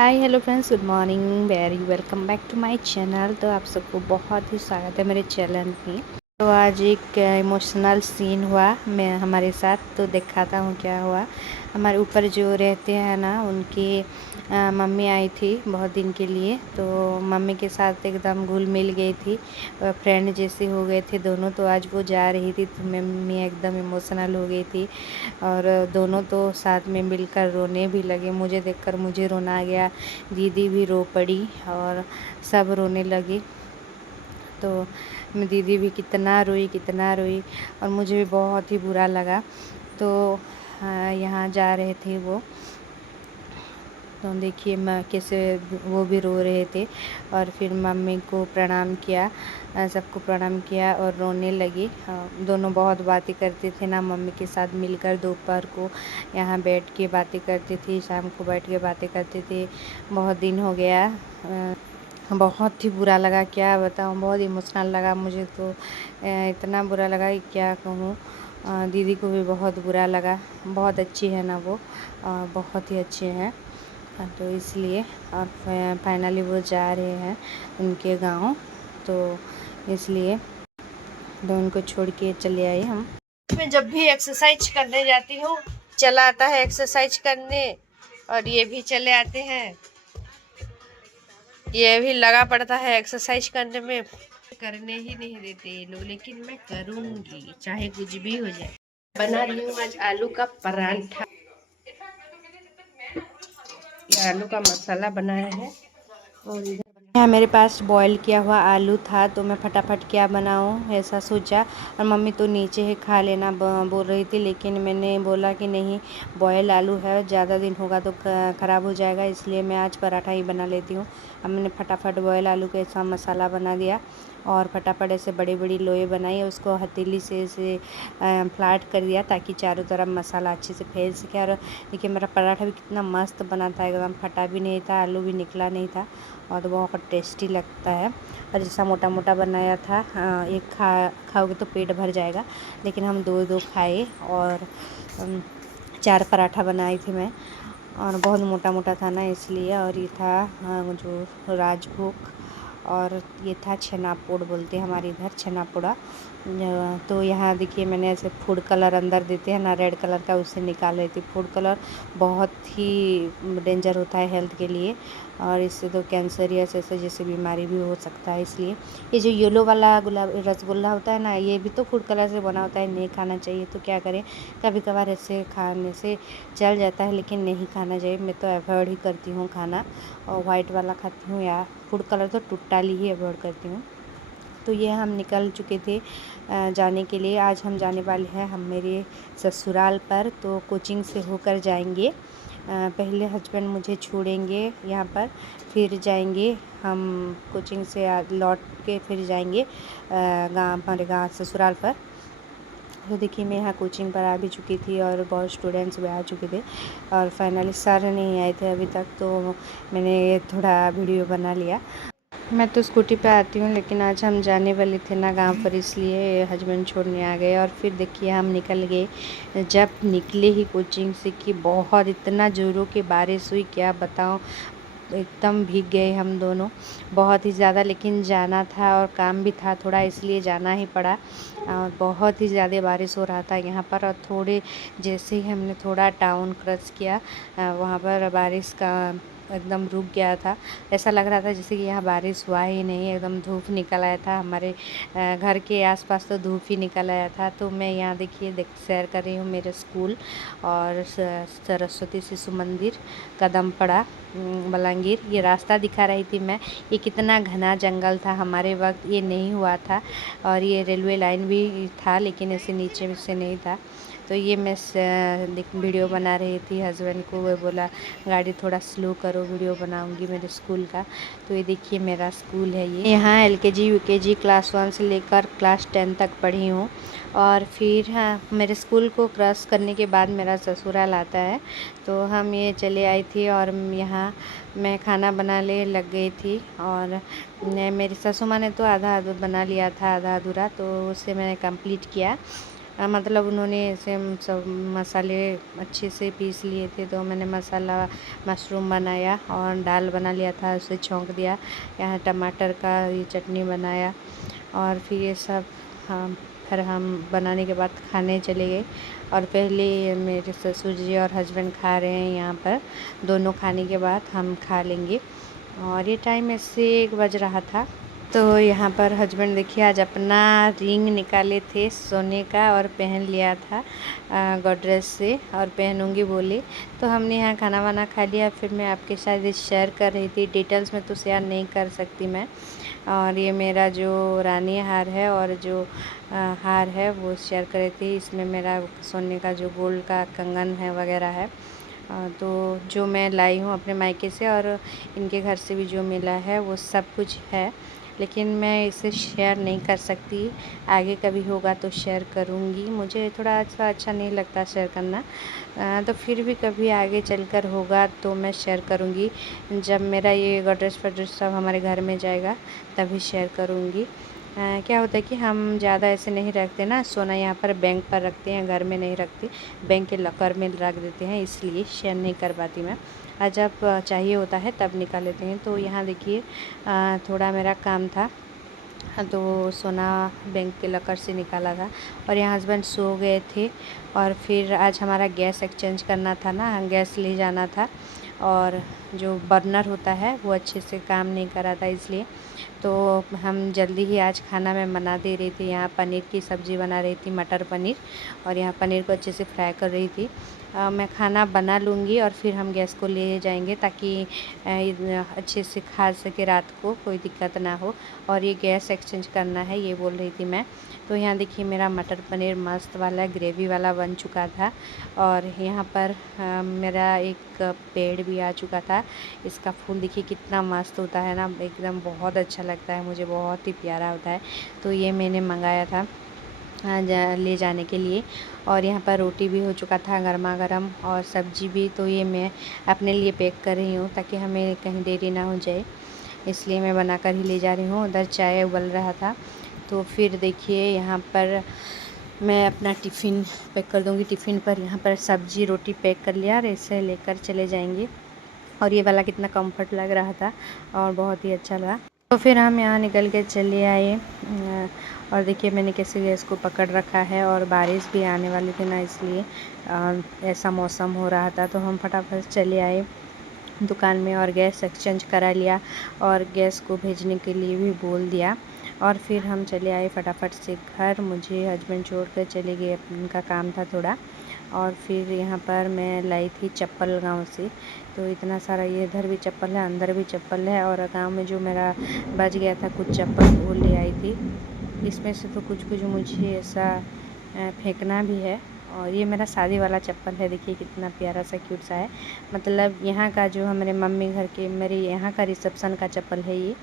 Hi hello friends, good morning, very welcome back to my channel. तो आप सबको बहुत ही स्वागत है मेरे चैनल में। तो आज एक इमोशनल सीन हुआ मैं हमारे साथ, तो दिखाता हूँ क्या हुआ। हमारे ऊपर जो रहते हैं ना, उनकी मम्मी आई थी बहुत दिन के लिए। तो मम्मी के साथ एकदम घुल मिल गई थी, फ्रेंड जैसे हो गए थे दोनों। तो आज वो जा रही थी तो मम्मी एकदम इमोशनल हो गई थी और दोनों तो साथ में मिलकर रोने भी लगे। मुझे देखकर मुझे रोना आ गया, दीदी भी रो पड़ी और सब रोने लगे। तो दीदी भी कितना रोई और मुझे भी बहुत ही बुरा लगा। तो यहाँ जा रहे थे वो, तो देखिए मैं कैसे वो भी रो रहे थे और फिर मम्मी को प्रणाम किया, सबको प्रणाम किया और रोने लगी। दोनों बहुत बातें करते थे ना मम्मी के साथ मिलकर। दोपहर को यहाँ बैठ के बातें करते थे, शाम को बैठ के बातें करते थे। बहुत दिन हो गया। बहुत ही बुरा लगा, क्या बताऊँ, बहुत इमोशनल लगा मुझे तो। इतना बुरा लगा कि क्या कहूँ। दीदी को भी बहुत बुरा लगा। बहुत अच्छी है ना वो, बहुत ही अच्छे हैं। तो इसलिए और फाइनली वो जा रहे हैं उनके गांव, तो इसलिए तो उनको छोड़ के चले आए हम। मैं जब भी एक्सरसाइज करने जाती हूँ चला आता है एक्सरसाइज करने, और ये भी चले आते हैं। ये भी लगा पड़ता है एक्सरसाइज करने में। करने ही नहीं देते ये लोग, लेकिन मैं करूँगी चाहे कुछ भी हो जाए। बना रही हूँ आज आलू का परांठा। ये आलू का मसाला बनाया है और यहाँ मेरे पास बॉईल किया हुआ आलू था, तो मैं फटाफट क्या बनाऊँ ऐसा सोचा। और मम्मी तो नीचे ही खा लेना बोल रही थी, लेकिन मैंने बोला कि नहीं, बॉयल आलू है, ज़्यादा दिन होगा तो ख़राब हो जाएगा, इसलिए मैं आज पराठा ही बना लेती हूँ। अब मैंने फटाफट बॉयल आलू का ऐसा मसाला बना दिया और फटाफट ऐसे बड़ी बड़ी लोई बनाई, उसको हथेली से ऐसे फ्लैट कर दिया ताकि चारों तरफ मसाला अच्छे से फैल सके। और देखिए मेरा पराठा भी कितना मस्त बना था, एकदम फटा भी नहीं था, आलू भी निकला नहीं था और बहुत टेस्टी लगता है। और जैसा मोटा मोटा बनाया था, एक खाओगे तो पेट भर जाएगा, लेकिन हम दो दो खाए और 4 पराठा बनाई थी मैं, और बहुत मोटा मोटा था ना इसलिए। और ये था जो राजभोग, और ये था छेनापोड़, बोलते हैं हमारे इधर छेनापोड़ा। तो यहाँ देखिए मैंने ऐसे फूड कलर अंदर देते हैं ना, रेड कलर का, उससे निकाल रही थी। फूड कलर बहुत ही डेंजर होता है हेल्थ के लिए, और इससे तो कैंसर या ऐसे जैसे बीमारी भी हो सकता है। इसलिए ये जो येलो वाला गुलाब रसगुल्ला होता है ना, ये भी तो फूड कलर से बना होता है, नहीं खाना चाहिए। तो क्या करें, कभी कभार ऐसे खाने से चल जाता है, लेकिन नहीं खाना चाहिए। मैं तो अवॉइड ही करती हूँ खाना, और वाइट वाला खाती हूँ या फूड कलर तो टोटली ही अवॉइड करती हूँ। तो ये हम निकल चुके थे जाने के लिए। आज हम जाने वाले हैं हम मेरे ससुराल पर, तो कोचिंग से होकर जाएंगे। पहले हस्बैंड मुझे छोड़ेंगे यहाँ पर, फिर जाएंगे हम कोचिंग से लौट के फिर जाएंगे हमारे गाँव ससुराल पर। तो देखिए मैं यहाँ कोचिंग पर आ भी चुकी थी और बहुत स्टूडेंट्स भी आ चुके थे, और फाइनली सर नहीं आए थे अभी तक, तो मैंने थोड़ा वीडियो बना लिया। मैं तो स्कूटी पे आती हूँ, लेकिन आज हम जाने वाले थे ना गांव पर, इसलिए हस्बैंड छोड़ने आ गए। और फिर देखिए हम निकल गए। जब निकले ही कोचिंग से कि बहुत इतना ज़ोरों की बारिश हुई, क्या बताऊँ, एकदम भीग गए हम दोनों बहुत ही ज़्यादा। लेकिन जाना था और काम भी था थोड़ा, इसलिए जाना ही पड़ा। और बहुत ही ज़्यादा बारिश हो रहा था यहाँ पर, और थोड़े जैसे ही हमने थोड़ा टाउन क्रॉस किया, वहाँ पर बारिश का एकदम रुक गया था। ऐसा लग रहा था जैसे कि यहाँ बारिश हुआ ही नहीं, एकदम धूप निकल आया था। हमारे घर के आसपास तो धूप ही निकल आया था। तो मैं यहाँ देखिए सैर कर रही हूँ मेरे स्कूल और सरस्वती शिशु मंदिर कदमपड़ा बलांगीर, ये रास्ता दिखा रही थी मैं। ये कितना घना जंगल था, हमारे वक्त ये नहीं हुआ था, और ये रेलवे लाइन भी था, लेकिन ऐसे नीचे से नहीं था। तो ये मैं वीडियो बना रही थी, हस्बैंड को वो बोला गाड़ी थोड़ा स्लो करो, वीडियो बनाऊंगी मेरे स्कूल का। तो ये देखिए मेरा स्कूल है। ये यहाँ LKG UKG क्लास 1 से लेकर क्लास 10 तक पढ़ी हूँ। और फिर हाँ, मेरे स्कूल को क्रॉस करने के बाद मेरा ससुराल आता है, तो हम ये चले आई थी। और यहाँ मैं खाना बनाने लग गई थी, और मेरी सासू माँ ने तो आधा बना लिया था, आधा अधूरा, तो उससे मैंने कंप्लीट किया। मतलब उन्होंने ऐसे सब मसाले अच्छे से पीस लिए थे, तो मैंने मसाला मशरूम बनाया और दाल बना लिया था, उसे छौंक दिया। यहाँ टमाटर का ये चटनी बनाया और फिर ये सब फिर हम बनाने के बाद खाने चले गए। और पहले मेरे ससुर जी और हस्बैंड खा रहे हैं यहाँ पर, दोनों खाने के बाद हम खा लेंगे। और ये टाइम ऐसे 1 बज रहा था। तो यहाँ पर हस्बैंड देखिए आज अपना रिंग निकाले थे सोने का और पहन लिया था गोदरेज से, और पहनूंगी बोले। तो हमने यहाँ खाना वाना खा लिया। फिर मैं आपके साथ ये शेयर कर रही थी, डिटेल्स में तो शेयर नहीं कर सकती मैं। और ये मेरा जो रानी हार है और जो हार है वो शेयर कर रही थी। इसमें मेरा सोने का जो गोल्ड का कंगन है वगैरह है। तो जो मैं लाई हूँ अपने मायके से और इनके घर से भी जो मिला है वो सब कुछ है, लेकिन मैं इसे शेयर नहीं कर सकती। आगे कभी होगा तो शेयर करूँगी। मुझे थोड़ा अच्छा नहीं लगता शेयर करना, तो फिर भी कभी आगे चलकर होगा तो मैं शेयर करूँगी। जब मेरा ये गोदरेज फोदरेज सब हमारे घर में जाएगा तभी शेयर करूँगी। क्या होता है कि हम ज़्यादा ऐसे नहीं रखते ना, सोना यहाँ पर बैंक पर रखते हैं, घर में नहीं रखते, बैंक के लॉकर में रख देते हैं, इसलिए शेयर नहीं कर पाती मैं। जब चाहिए होता है तब निकाल लेते हैं। तो यहाँ देखिए थोड़ा मेरा काम था, तो सोना बैंक के लॉकर से निकाला था। और यहाँ हस्बैंड सो गए थे। और फिर आज हमारा गैस एक्सचेंज करना था ना, गैस ले जाना था, और जो बर्नर होता है वो अच्छे से काम नहीं कर रहा था, इसलिए तो हम जल्दी ही आज खाना मैं बना दे रही थी। यहाँ पनीर की सब्ज़ी बना रही थी, मटर पनीर, और यहाँ पनीर को अच्छे से फ्राई कर रही थी। मैं खाना बना लूँगी और फिर हम गैस को ले जाएंगे ताकि अच्छे से खा सके, रात को कोई दिक्कत ना हो। और ये गैस एक्सचेंज करना है ये बोल रही थी मैं। तो यहाँ देखिए मेरा मटर पनीर मस्त वाला ग्रेवी वाला बन चुका था। और यहाँ पर मेरा एक पेड़ भी आ चुका था। इसका फूल देखिए कितना मस्त होता है ना, एकदम बहुत अच्छा लगता है मुझे, बहुत ही प्यारा होता है। तो ये मैंने मंगाया था ले जाने के लिए। और यहाँ पर रोटी भी हो चुका था गर्मा गर्म, और सब्जी भी। तो ये मैं अपने लिए पैक कर रही हूँ ताकि हमें कहीं देरी ना हो जाए, इसलिए मैं बना कर ही ले जा रही हूँ। उधर चाय उबल रहा था। तो फिर देखिए यहाँ पर मैं अपना टिफ़िन पैक कर दूँगी। टिफ़िन पर यहाँ पर सब्जी रोटी पैक कर लिया और इसे लेकर चले जाएंगे। और ये वाला कितना कंफर्ट लग रहा था और बहुत ही अच्छा लगा। तो फिर हम यहाँ निकल के चले आए। और देखिए मैंने कैसे गैस को पकड़ रखा है, और बारिश भी आने वाली थी ना, इसलिए ऐसा मौसम हो रहा था। तो हम फटाफट चले आए दुकान में और गैस एक्सचेंज करा लिया और गैस को भेजने के लिए भी बोल दिया। और फिर हम चले आए फटाफट से घर। मुझे हस्बैंड छोड़ कर चले गए, उनका काम था थोड़ा। और फिर यहाँ पर मैं लाई थी चप्पल गांव से, तो इतना सारा, ये इधर भी चप्पल है, अंदर भी चप्पल है, और गांव में जो मेरा बच गया था कुछ चप्पल वो ले आई थी। इसमें से तो कुछ कुछ मुझे ऐसा फेंकना भी है। और ये मेरा शादी वाला चप्पल है, देखिए कितना प्यारा सा क्यूट सा है। मतलब यहाँ का जो हमारे मम्मी घर के, मेरे यहाँ का रिसेप्शन का चप्पल है ये।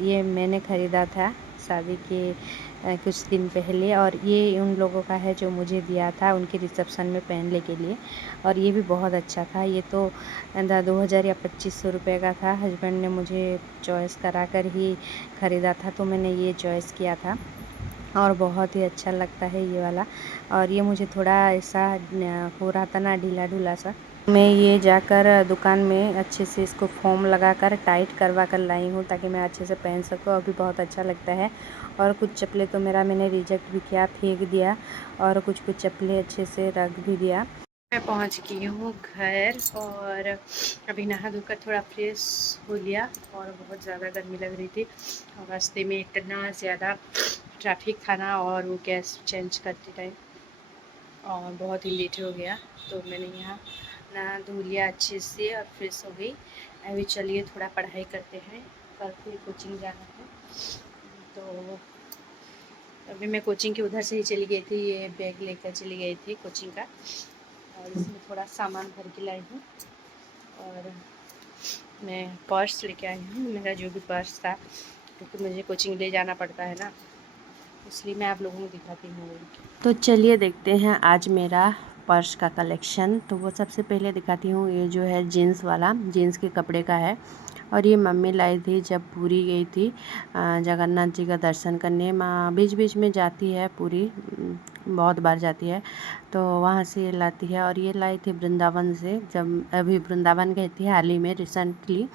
ये मैंने ख़रीदा था शादी के कुछ दिन पहले, और ये उन लोगों का है जो मुझे दिया था उनके रिसेप्शन में पहनने के लिए। और ये भी बहुत अच्छा था। ये तो 2000 या 2500 रुपये का था। हस्बैंड ने मुझे चॉइस करा कर ही ख़रीदा था, तो मैंने ये चॉइस किया था और बहुत ही अच्छा लगता है ये वाला। और ये मुझे थोड़ा ऐसा हो रहा था ना, ढीला ढूला सा। मैं ये जाकर दुकान में अच्छे से इसको फोम लगाकर टाइट करवा कर लाई हूँ ताकि मैं अच्छे से पहन सकूँ। अभी बहुत अच्छा लगता है। और कुछ चप्पलें तो मैंने रिजेक्ट भी किया, फेंक दिया, और कुछ चप्पलें अच्छे से रख भी दिया। मैं पहुँच गई हूँ घर, और अभी नहा धोकर थोड़ा फ्रेश हो लिया। और बहुत ज़्यादा गर्मी लग रही थी, और रास्ते में इतना ज़्यादा ट्रैफिक था ना, और वो गैस चेंज करते टाइम और बहुत ही लेट हो गया। तो मैंने यहाँ नहा धो लिया अच्छे से और फ्रेश हो गई। अभी चलिए थोड़ा पढ़ाई करते हैं, कल फिर कोचिंग जाना है। तो अभी मैं कोचिंग के उधर से ही चली गई थी, ये बैग लेकर चली गई थी कोचिंग का, और इसमें थोड़ा सामान भर के लाई हूँ। और मैं पर्स लेके आई हूँ, मेरा जो भी पर्स था, क्योंकि मुझे कोचिंग ले जाना पड़ता है ना, इसलिए मैं आप लोगों को दिखाती हूँ। तो चलिए देखते हैं आज मेरा पर्स का कलेक्शन। तो वो सबसे पहले दिखाती हूँ, ये जो है जीन्स वाला, जीन्स के कपड़े का है, और ये मम्मी लाई थी जब पूरी गई थी जगन्नाथ जी का दर्शन करने। माँ बीच बीच में जाती है पूरी, बहुत बार जाती है, तो वहाँ से ये लाती है। और ये लाई थी वृंदावन से, जब अभी वृंदावन गई थी हाल ही में रिसेंटली,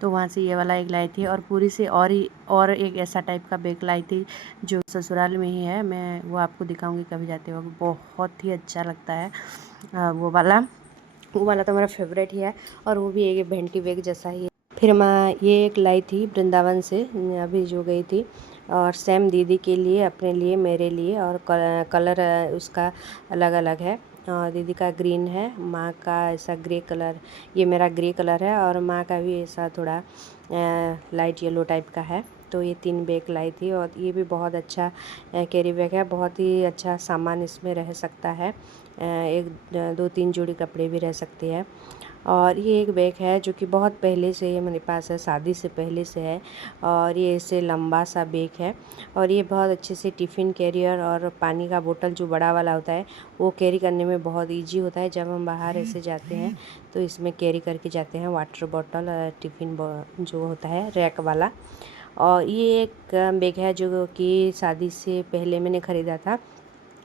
तो वहाँ से ये वाला एक लाई थी। और पूरी से और एक ऐसा टाइप का बैग लाई थी जो ससुराल में ही है, मैं वो आपको दिखाऊंगी कभी जाते वक्त। बहुत ही अच्छा लगता है वो वाला तो मेरा फेवरेट ही है। और वो भी एक भेंटी बैग जैसा ही है। फिर मैं ये एक लाई थी वृंदावन से अभी जो गई थी, और सेम दीदी के लिए, अपने लिए, मेरे लिए। और कलर उसका अलग अलग है। और दीदी का ग्रीन है, माँ का ऐसा ग्रे कलर, ये मेरा ग्रे कलर है, और माँ का भी ऐसा थोड़ा लाइट येलो टाइप का है। तो ये 3 बैग लाई थी, और ये भी बहुत अच्छा कैरी बैग है। बहुत ही अच्छा सामान इसमें रह सकता है, एक 2-3 जोड़ी कपड़े भी रह सकते हैं। और ये एक बैग है जो कि बहुत पहले से ये मेरे पास है, शादी से पहले से है। और ये ऐसे लंबा सा बैग है, और ये बहुत अच्छे से टिफ़िन कैरियर और पानी का बोतल जो बड़ा वाला होता है वो कैरी करने में बहुत इजी होता है। जब हम बाहर ऐसे जाते हैं तो इसमें कैरी करके जाते हैं, वाटर बॉटल, टिफ़िन जो होता है रैक वाला। और ये एक बैग है जो कि शादी से पहले मैंने ख़रीदा था,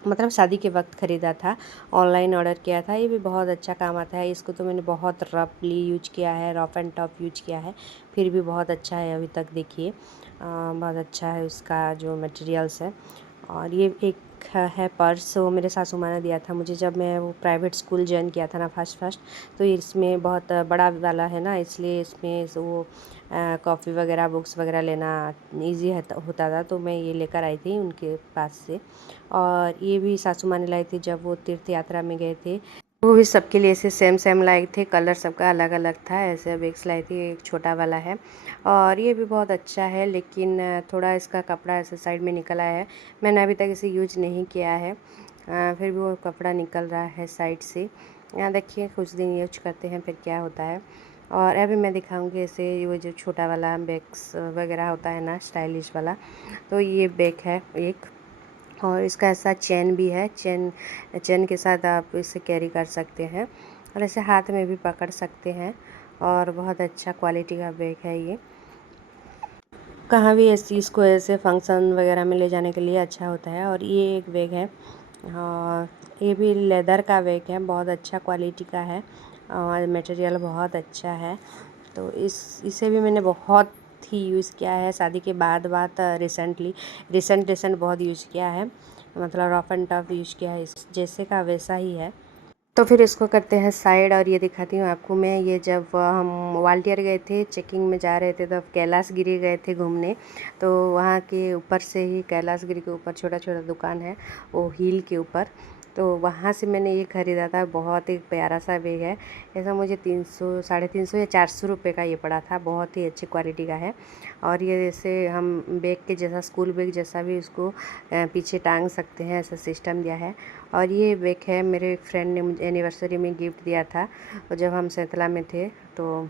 मतलब शादी के वक्त ख़रीदा था, ऑनलाइन ऑर्डर किया था। ये भी बहुत अच्छा काम आता है। इसको तो मैंने बहुत रफली यूज किया है, रफ एंड टफ यूज किया है, फिर भी बहुत अच्छा है अभी तक। देखिए बहुत अच्छा है उसका जो मटेरियल्स है। और ये एक है पर्स, वो मेरे सासू माँ ने दिया था मुझे जब मैं वो प्राइवेट स्कूल ज्वाइन किया था ना फर्स्ट। तो इसमें बहुत बड़ा वाला है ना, इसलिए इसमें वो कॉफ़ी वगैरह, बुक्स वगैरह लेना इजी होता था, तो मैं ये लेकर आई थी उनके पास से। और ये भी सासू माँ ने लाई थी जब वो तीर्थ यात्रा में गए थे। वो भी सबके लिए ऐसे सेम सेम लाए थे, कलर सबका अलग अलग था। ऐसे बैग्स लाई थी, एक छोटा वाला है। और ये भी बहुत अच्छा है, लेकिन थोड़ा इसका कपड़ा ऐसे साइड में निकल आया है। मैंने अभी तक इसे यूज नहीं किया है, फिर भी वो कपड़ा निकल रहा है साइड से। यहाँ देखिए कुछ दिन यूज करते हैं फिर क्या होता है। और अभी मैं दिखाऊंगी ऐसे वो जो छोटा वाला बैग्स वगैरह होता है ना, स्टाइलिश वाला। तो ये बैग है एक, और इसका ऐसा चेन भी है, चेन के साथ आप इसे कैरी कर सकते हैं, और ऐसे हाथ में भी पकड़ सकते हैं। और बहुत अच्छा क्वालिटी का बैग है ये, कहाँ भी इस चीज़ को ऐसे फंक्शन वगैरह में ले जाने के लिए अच्छा होता है। और ये एक बैग है, और ये भी लेदर का बैग है, बहुत अच्छा क्वालिटी का है, और मटेरियल बहुत अच्छा है। तो इसे भी मैंने बहुत ही यूज़ किया है शादी के बाद रिसेंट बहुत यूज़ किया है, मतलब रफ एंड टफ यूज़ किया है, इस जैसे का वैसा ही है। तो फिर इसको करते हैं साइड, और ये दिखाती हूँ आपको मैं। ये जब हम ग्वालियर गए थे, चेकिंग में जा रहे थे, तब कैलाशगिरी गए थे घूमने। तो वहाँ के ऊपर से ही, कैलाशगिरी के ऊपर छोटा छोटा दुकान है वो हिल के ऊपर, तो वहाँ से मैंने ये ख़रीदा था। बहुत ही प्यारा सा बैग है, ऐसा मुझे 300, 350 या 400 रुपये का ये पड़ा था। बहुत ही अच्छी क्वालिटी का है। और ये जैसे हम बैग के जैसा, स्कूल बैग जैसा भी उसको पीछे टांग सकते हैं, ऐसा सिस्टम दिया है। और ये बैग है, मेरे फ्रेंड ने मुझे एनिवर्सरी में गिफ्ट दिया था, और जब हम सैतला में थे तो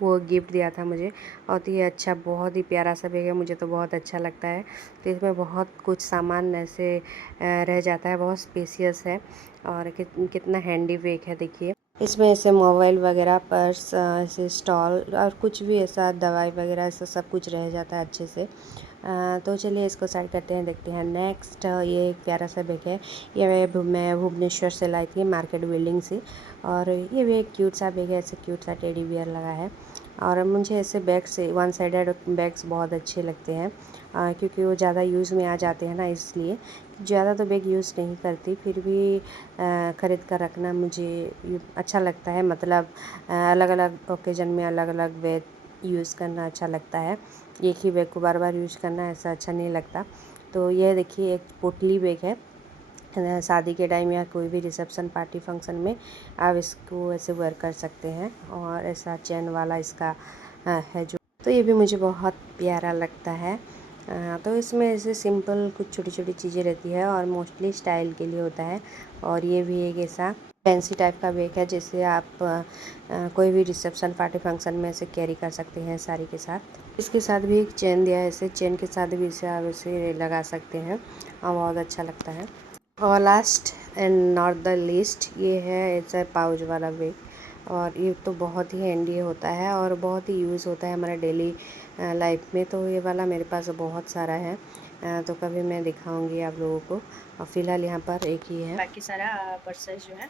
वो गिफ्ट दिया था मुझे। और तो ये अच्छा, बहुत ही प्यारा सा बैग है, मुझे तो बहुत अच्छा लगता है। तो इसमें बहुत कुछ सामान ऐसे रह जाता है, बहुत स्पेसियस है, और कितना हैंडी बैग है देखिए। इसमें ऐसे मोबाइल वगैरह, पर्स, ऐसे स्टॉल और कुछ भी ऐसा दवाई वगैरह ऐसा सब कुछ रह जाता है अच्छे से। तो चलिए इसको साइड करते हैं, देखते हैं नेक्स्ट। ये एक प्यारा सा बैग है, ये मैं भुवनेश्वर से लाई थी, मार्केट बिल्डिंग से। और ये भी एक क्यूट सा बैग है, ऐसे क्यूट सा टेडी बियर लगा है। और मुझे ऐसे बैग्स, वन साइडेड बैग्स बहुत अच्छे लगते हैं, क्योंकि वो ज़्यादा यूज़ में आ जाते हैं ना, इसलिए ज़्यादा तो बैग यूज़ नहीं करती, फिर भी ख़रीद कर रखना मुझे अच्छा लगता है। मतलब अलग अलग ओकेजन में अलग अलग बैग यूज़ करना अच्छा लगता है, एक ही बैग को बार बार यूज़ करना ऐसा अच्छा नहीं लगता। तो ये देखिए एक पोटली बैग है, शादी के टाइम या कोई भी रिसेप्शन पार्टी फंक्शन में आप इसको ऐसे वेयर कर सकते हैं। और ऐसा चैन वाला इसका है जो, तो ये भी मुझे बहुत प्यारा लगता है। तो इसमें ऐसे सिंपल कुछ छोटी छोटी चीज़ें रहती है, और मोस्टली स्टाइल के लिए होता है। और ये भी एक ऐसा फैंसी टाइप का बैग है, जिसे आप कोई भी रिसेप्शन पार्टी फंक्शन में ऐसे कैरी कर सकते हैं साड़ी के साथ। इसके साथ भी एक चेन दिया है, ऐसे चेन के साथ भी इसे आप इसे लगा सकते हैं, और बहुत अच्छा लगता है। और last and not the least, ये है ऐसा पाउच वाला बैग। और ये तो बहुत ही हैंडी होता है और बहुत ही यूज़ होता है हमारे डेली लाइफ में। तो ये वाला मेरे पास बहुत सारा है, तो कभी मैं दिखाऊंगी आप लोगों को। और फ़िलहाल यहाँ पर एक ही है, बाकी सारा पर्सेस जो है।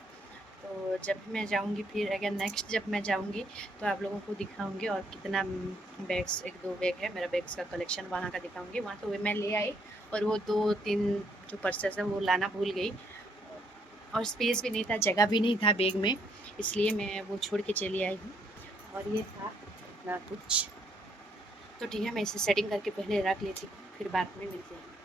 तो जब भी मैं जाऊंगी फिर अगर नेक्स्ट जब मैं जाऊंगी तो आप लोगों को दिखाऊंगी, और कितना बैग्स, 1-2 बैग है मेरा, बैग्स का कलेक्शन वहाँ का दिखाऊंगी। वहाँ तो मैं ले आई, और वो 2-3 जो पर्सेस है वो लाना भूल गई, और स्पेस भी नहीं था, जगह भी नहीं था बैग में, इसलिए मैं वो छोड़ के चली आई हूँ। और ये था इतना कुछ। तो ठीक है, मैं इसे सेटिंग करके पहले रख लेती हूँ, फिर बाद में मिलते हैं।